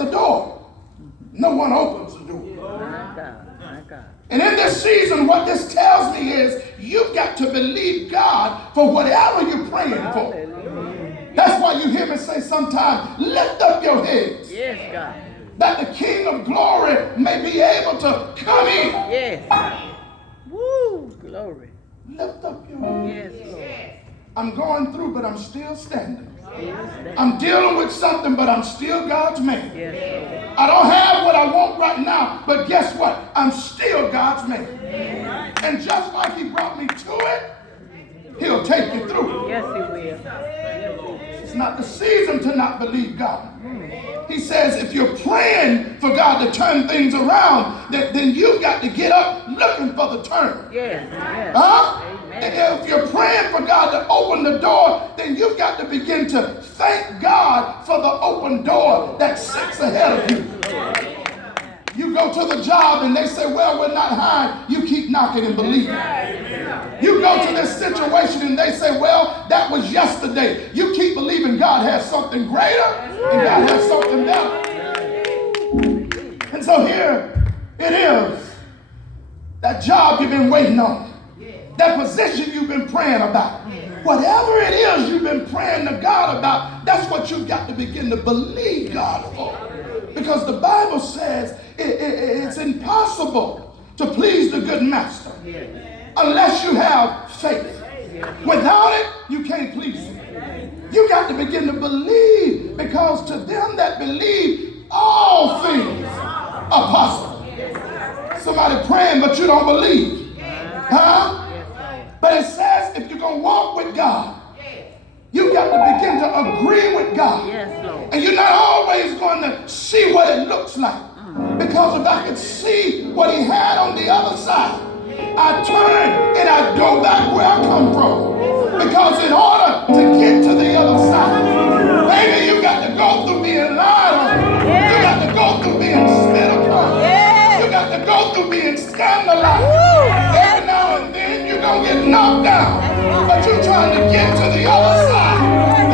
the door. No one opens the door. My God. And in this season, what this tells me is you've got to believe God for whatever you're praying for. That's why you hear me say sometimes, lift up your heads. Yes, God. That the King of glory may be able to come in. Yes. Woo, glory. Lift up your heads. Yes, Lord. I'm going through, but I'm still standing. Yes, I'm dealing with something, but I'm still God's man. yes, I don't have what I want right now, but guess what? I'm still God's man. And just like he brought me to it, he'll take you through it. yes, He will. It's not the season to not believe God. He says if you're praying for God to turn things around, then you've got to get up looking for the turn. Yes, yes. Huh? Amen. If you're praying for God to open the door, then you've got to begin to thank God for the open door that sits ahead of you. You go to the job and they say, well, we're not hiring. You keep knocking and believing. You go to this situation and they say, well, that was yesterday. You keep believing God has something greater and God has something better. And so here it is. That job you've been waiting on. That position you've been praying about. Whatever it is you've been praying to God about, that's what you've got to begin to believe God for. Because the Bible says it's impossible to please the good master unless you have faith. Without it, you can't please him. You got to begin to believe, because to them that believe, all things are possible. Somebody praying, but you don't believe. Huh? But it says if you're going to walk with God, you've got to begin to agree with God. Yes, Lord. And you're not always going to see what it looks like. Because if I could see what he had on the other side, I turn and I go back where I come from. Because in order to get to the other side, maybe you got to go through being lied on. You got to go through being spit upon. You got to go through being scandalized. Every now and then you're going to get knocked down. But you're trying to get to the other side.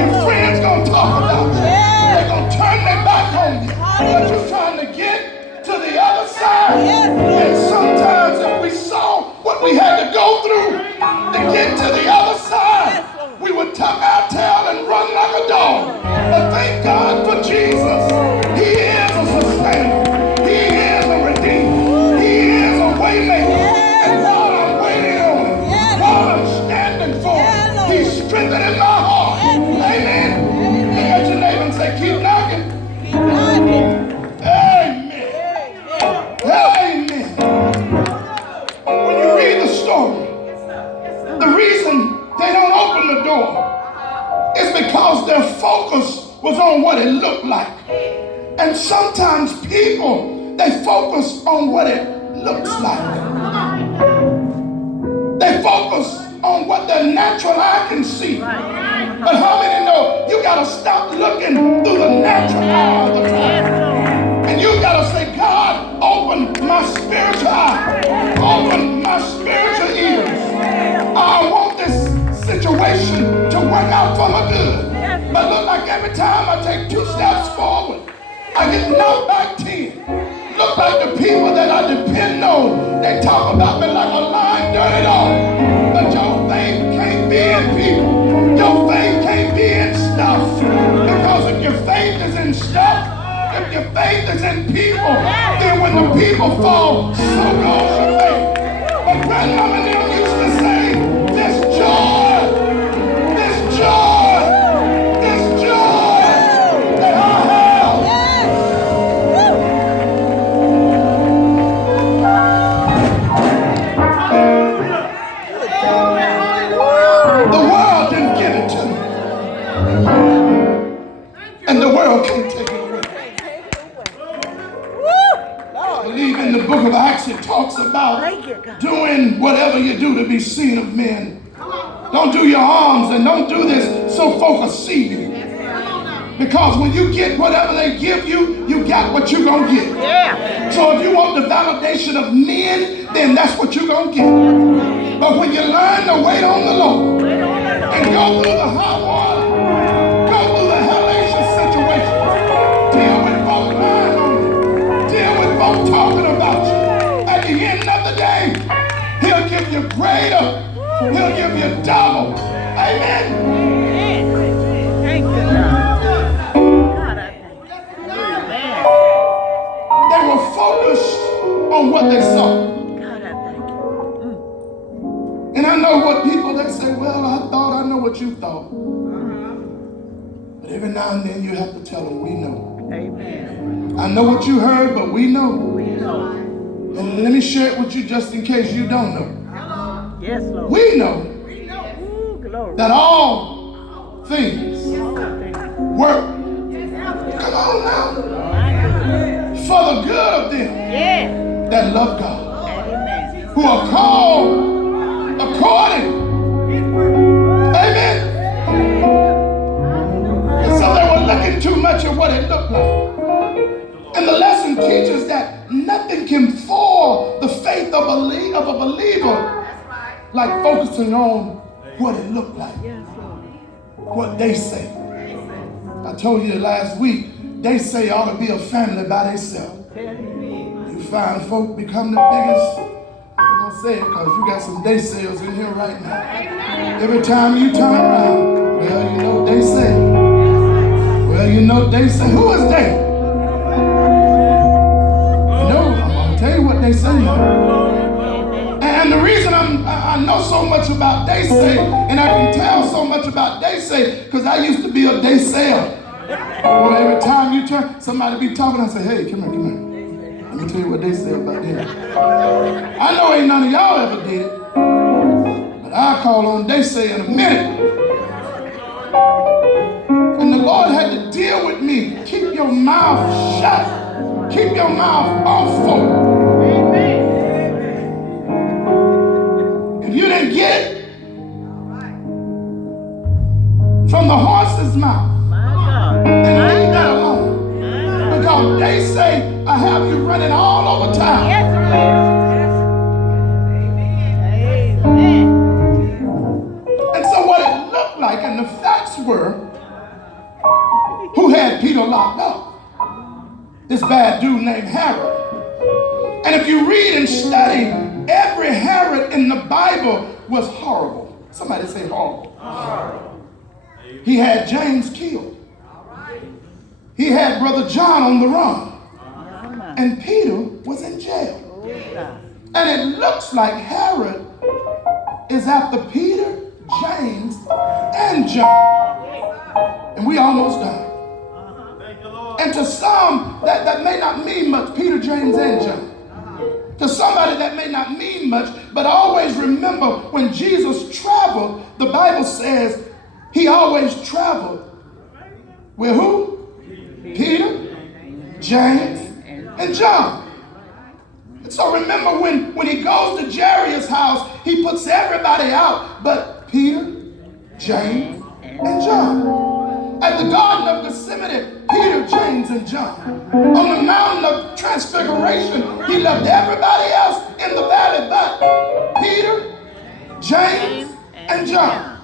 Your friends going to talk about you. They're going to turn their back on you. But you're trying to get to the other side. And sometimes if we saw what we had to go through to get to the other side, we would tuck our tail and run like a dog. But thank God for Jesus. He is a sustainer. He is a redeemer. He is a way maker. And while I'm waiting on him, while I'm standing for him, he's strengthening my heart. Amen. Look at your neighbor and say, keep knocking. Amen. When you read the story, the reason they don't open the door is because their focus was on what it looked like. And sometimes people, they focus on what it looks like. They focus on what their natural eye can see. But how many know you got to stop looking through the natural eye all the time? And you got to say, God, open my spiritual eye. Open my spiritual ears. I want this situation to work out for my good. But look like every time I take 2 steps forward, I get knocked back 10. Look like the people that I depend on, they talk about me like a lying dirty dog. But your faith can't be in people. Your faith can't be in stuff. Because if your faith is in stuff, if your faith is in people, then when the people fall, so goes your faith. But Grandmama and them used to say, this joy that I have. The world didn't give it to me. And the world can't take it away. I believe in the book of Acts it talks about doing whatever you do to be seen of men. Don't do your arms and don't do this so folk see you. Because when you get whatever they give you, you got what you're going to get. So if you want the validation of men, then that's what you're going to get. But when you learn to wait on the Lord and go through the hot water, go through the hellacious situations, deal with both minds, greater. He'll give you double. Amen. Thank you, God. God, I thank you. Amen. They were focused on what they saw. God, I thank you. And I know what people, they say, well, I know what you thought. But every now and then you have to tell them, we know. Amen. I know what you heard, but we know. We know. And let me share it with you just in case you don't know. Yes, Lord. We know Ooh, glory. that all things work. Come on now. For the good of them Yeah. that love God, Amen. who are called according. Amen. And so they were looking too much at what it looked like. And the lesson teaches that nothing can foil the faith of a believer like focusing on what it looked like, Yes, Lord. what they say. I told you last week, they say ought to be a family by themselves. You find folk become the biggest. I'm going to say it because you got some day sales in here right now. Every time you turn around, well, you know they say. Well, you know they say. Who is they? No, I'm going to tell you what they say now. And the reason I know so much about they say, and I can tell so much about they say, because I used to be a day sale. Well, every time you turn, somebody be talking, I say, hey, come here. Let me tell you what they say about them. I know ain't none of y'all ever did it, but I'll call on they say in a minute. And the Lord had to deal with me. Keep your mouth shut. Keep your mouth off folk. If you didn't get it from the horse's mouth, then leave that alone. Because they say, I have you running all over town. Yes, Amen. And so what it looked like, and the facts were, who had Peter locked up? This bad dude named Herod. And if you read and study, every Herod in the Bible was horrible. Somebody say horrible. He had James killed. He had Brother John on the run. And Peter was in jail. And it looks like Herod is after Peter, James, and John. And we almost done. And to some, that may not mean much, Peter, James, and John. To somebody that may not mean much, but always remember when Jesus traveled, the Bible says he always traveled with who? Peter, James, and John. And so remember when he goes to Jairus' house, he puts everybody out but Peter, James, and John. At the Garden of Gethsemane, Peter, James, and John. On the mountain of Transfiguration, he left everybody else in the valley but Peter, James, and John.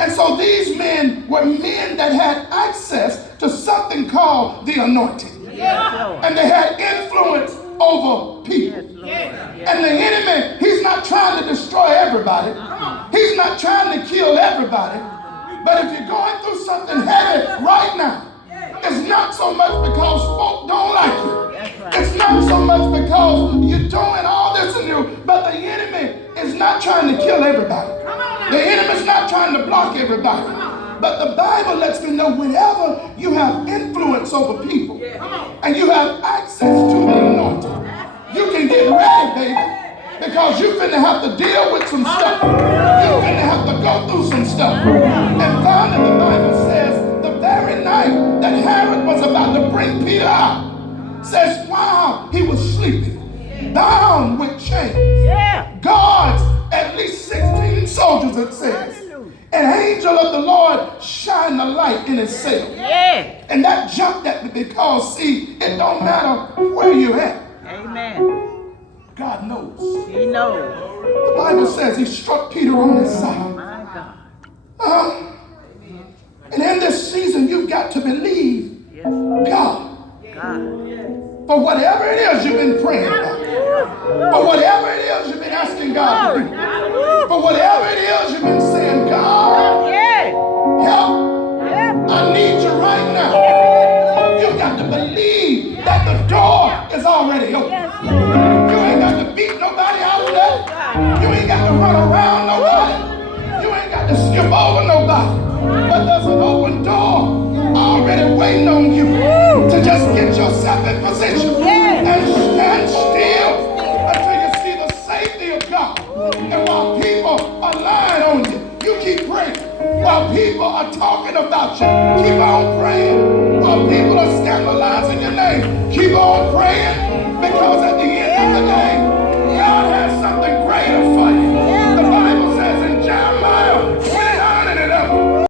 And so these men were men that had access to something called the anointing. And they had influence over people. And the enemy, he's not trying to destroy everybody. He's not trying to kill everybody. But if you're going through something heavy right now, it's not so much because folk don't like you. It's not so much because you're doing all this and you, but the enemy is not trying to kill everybody. The enemy's not trying to block everybody. But the Bible lets me know whenever you have influence over people and you have access to the anointing, you can get ready, baby. Because you're finna have to deal with some stuff. You're finna have to go through some stuff. And finally, the Bible says the very night that Herod was about to bring Peter out, says while he was sleeping, bound with chains, guards, at least 16 soldiers, it says, an angel of the Lord shined the light in his cell. And that jumped at me because, see, it don't matter where you're at. Amen. God knows. He knows. The Bible says he struck Peter on his side. My God. And in this season, you've got to believe God. For whatever it is you've been praying about. For whatever it is you've been asking God to do. But whatever it is you've been saying, God, Yeah. help, Yeah. I need you right now. You got to believe that the door is already open. Yes, Lord. You ain't got to beat nobody out there. You ain't got to run around nobody. You ain't got to skip over nobody. But there's an open door already waiting on you to just get yourself in position and stand still until you see the safety of God. And while people are lying on you, you keep praying. While people are talking about you, keep on praying. While people are scandalizing your name, keep on praying.